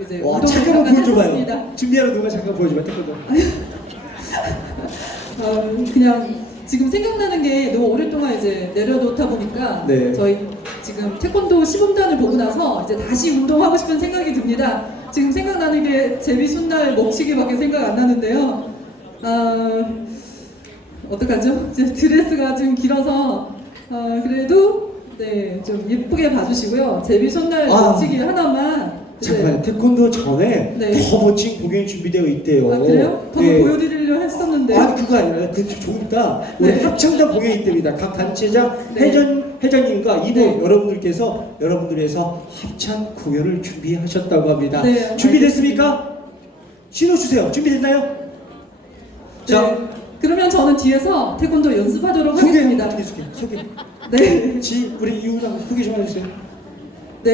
이제 와 운동을 잠깐만 잠깐 보여줘봐요. 준비하러 누가 잠깐 보여줘봐 태권도. 어, 그냥 지금 생각나는 게 너무 오랫동안 이제 내려놓다 보니까 네. 저희 지금 태권도 시범단을 보고 나서 이제 다시 운동하고 싶은 생각이 듭니다. 지금 생각나는 게 제비 손날 먹치기밖에 생각 안 나는데요. 아, 어떡하죠? 이제 드레스가 좀 길어서 아, 그래도 네, 좀 예쁘게 봐주시고요. 제비 손날 아. 먹치기 하나만 잠깐 태권도 전에 네. 더 멋진 공연이 준비되어 있대요. 아, 그래요? 더 네. 보여드리려 했었는데 아니 그거 아니라 그 조금 있다 우리 네. 합창단 공연이 있답니다. 각 단체장 네. 회장 회장님과 이분 네. 여러분들께서 여러분들에서 합창 공연을 준비하셨다고 합니다. 네, 준비됐습니까? 신호 주세요. 준비됐나요? 자 네. 그러면 저는 뒤에서 태권도 연습하도록 소개 하겠습니다. 어떻게 소개 소개. 네, 지 우리 이우장 소개 좀 해주세요. 네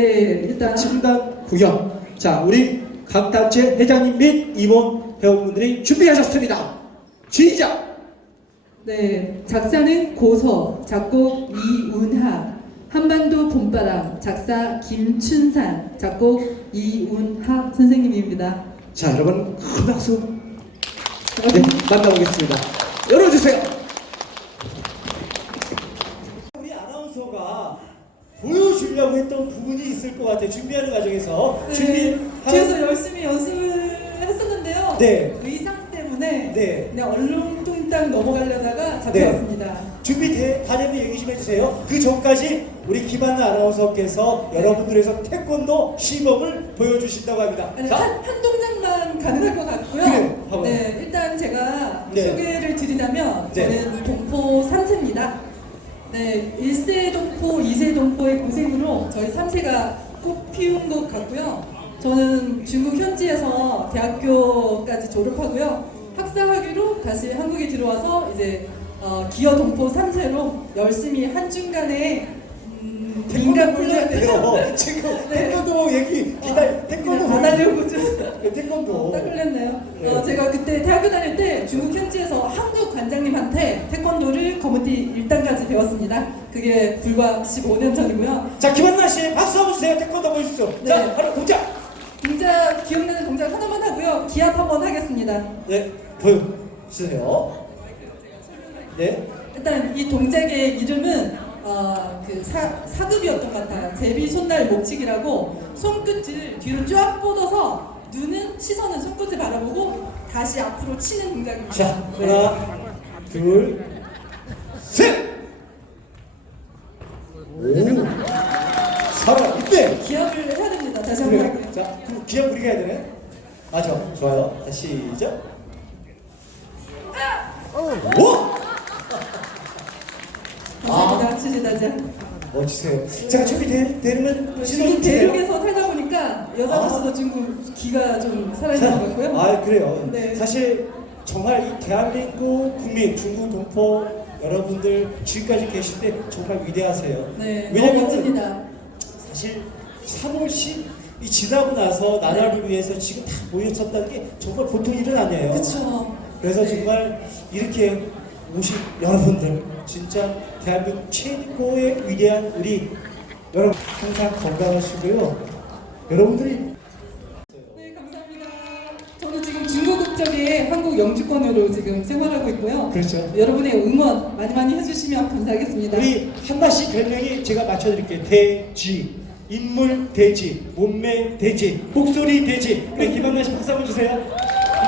일단 층단 구경. 자, 우리 각 단체 회장님 및 임원 회원분들이 준비하셨습니다. 시작. 네 작사는 고서, 작곡 이운하, 한반도 봄바람, 작사 김춘산, 작곡 이운하 선생님입니다. 자, 여러분 큰 박수. 네, 만나보겠습니다. 열어주세요. 우리 아나운서가 보여주려고 했던 부분이 있을 것 같아요. 준비하는 과정에서 네, 준비. 뒤에서 열심히 연습을 했었는데요. 네. 의상 때문에 네. 그냥 얼렁뚱땅 넘어가려다가 잡혀왔습니다. 준비 대, 다 됐는데 얘기 좀 해주세요. 그 전까지 우리 김한나 아나운서께서 여러분들에서 태권도 시범을 보여주신다고 합니다. 아니, 자, 한, 한 동작만 가능할 것 같고요. 그래요, 봐봐요. 네, 일단 제가 네. 소개를 드리자면 네. 저는 동포 3세입니다. 네, 1세 동포, 2세 동포의 고생으로 저희 3세가 꽃 피운 것 같고요. 저는 중국 현지에서 대학교까지 졸업하고요. 학사학위로 다시 한국에 들어와서 이제 어, 기어 동포 3세로 열심히 한중간에 음, 플레이- 보여야 돼요. 지금 네. 태권도 얘기 기다 태권도 보여야 봐달려고 좀 네, 태권도. 딱 걸렸네요. 네. 어, 제가 그때 대학교 다닐 때 중국 현지에서 한국 관장님한테 태권도를 거무띠 1단까지 배웠습니다. 그게 불과 15년 전이고요. 자, 김한나 씨 박수 한번 주세요. 태권도 보여주십시오. 네. 자, 바로 동작. 동작 기억나는 동작 하나만 하고요. 기합 한번 하겠습니다. 네, 보여주세요. 네. 일단 이 동작의 이름은 어, 그 사, 사급이었던 것 같아요. 제비 손날 목치기라고 손끝을 뒤로 쫙 뻗어서 눈은 시선은 손끝을 바라보고 다시 앞으로 치는 동작입니다. 자, 네. 하나, 둘, 셋. 오, 살아 이때. 기합을 해야 됩니다. 다시 한번 그래. 할게요. 자, 그럼 기합 우리가 해야 되네. 아, 저 좋아요. 다시 시작. 오! 감사합니다. 시시다자. 멋지세요. 제가 준비 되, 되는 건 중국 대륙에서 살다 보니까 여자 가수도 중국 기가 좀 살아있는 것 같고요. 아 그래요. 네. 사실 정말 이 대한민국 국민 중국 동포 여러분들 지금까지 계실 때 정말 위대하세요. 네, 왜냐면. 사실 3월 10이 지나고 나서 나라를 위해서 지금 다 모였었다는 게 정말 보통 일은 아니에요. 그쵸. 그래서 네. 정말 이렇게 오신 여러분들 진짜 대한민국 최고의 위대한 우리 여러분 항상 건강하시고요. 여러분들이 적의 한국 영주권으로 지금 생활하고 있고요. 그렇죠. 여러분의 응원 많이 많이 해주시면 감사하겠습니다. 우리 한나 씨 별명이 제가 맞춰드릴게요. 돼지, 인물 돼지, 몸매 돼지, 목소리 돼지. 우리 김한나 씨 박수 한번 주세요.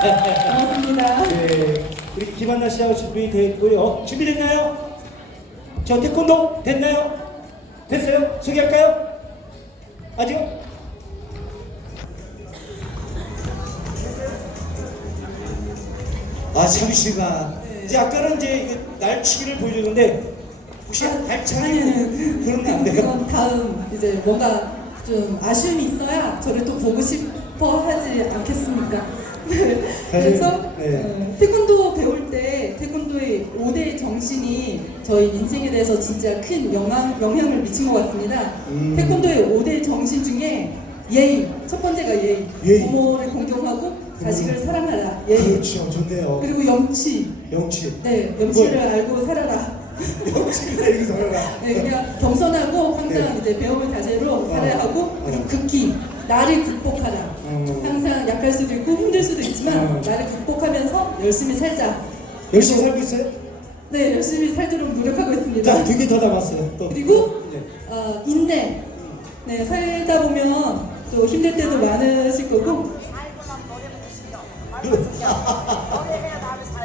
고맙습니다. 네, 우리 김한나 씨하고 준비됐고요. 준비됐나요? 저 태권도 됐나요? 됐어요? 소개할까요? 아직 아 잠시만. 네. 이제 아까는 이제 날치기를 보여줬는데 혹시 날차기 그런 게 안 돼요? 그건 다음 이제 뭔가 좀 아쉬움이 있어야 저를 또 보고 싶어 하지 않겠습니까? 네. 그래서 네. 어, 태권도 배울 때 태권도의 5대 정신이 저희 인생에 대해서 진짜 큰 영향, 영향을 미친 것 같습니다. 음. 태권도의 5대 정신 중에 예의, 첫 번째가 예의, 예의. 부모를 공경하고 자식을 사랑하라, 예의. 그렇죠, 좋네요. 그리고 영치, 영치. 네, 영치를 알고 살아라. 영치를 내리고 살아라. 네, 그냥 겸손하고 항상 이제 배움을 자세로 살아야 하고 그리고 극히 나를 극복하라. 어. 항상 약할 수도 있고 힘들 수도 있지만 어. 나를 극복하면서 열심히 살자. 열심히 살고 있어요? 네, 열심히 살도록 노력하고 있습니다. 자, 두개 더 남았어요. 또. 그리고 네. 어, 인내. 네, 살다 보면 또 힘들 때도 많으실 거고,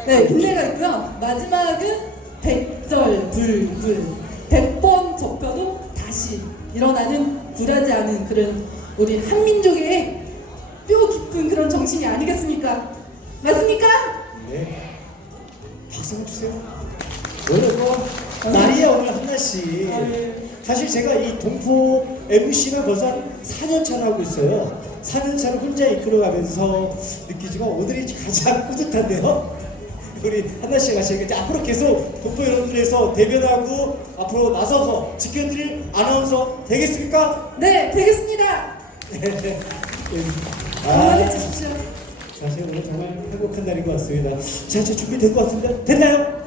네, 인내가 있고요. 마지막은 백절 불불. 백번 접혀도 다시 일어나는 굴하지 않은 그런 우리 한민족의 뼈 깊은 그런 정신이 아니겠습니까? 맞습니까? 네. 박수 주세요. 오늘 뭐 날이야 오늘 한나씨. 사실 제가 이 동포 MC는 벌써 한 4년 차를 하고 있어요. 4년 차를 혼자 이끌어가면서 느끼지만 오늘이 가장 뿌듯한데요. 우리 한나 씨가 제가 이제 앞으로 계속 동포 여러분들에서 대변하고 앞으로 나서서 지켜드릴 아나운서 되겠습니까? 네, 되겠습니다. 네. 응원해 아, 주십시오. 사실 오늘 정말 행복한 날인 것 같습니다. 자, 이제 준비된 것 같습니다. 됐나요?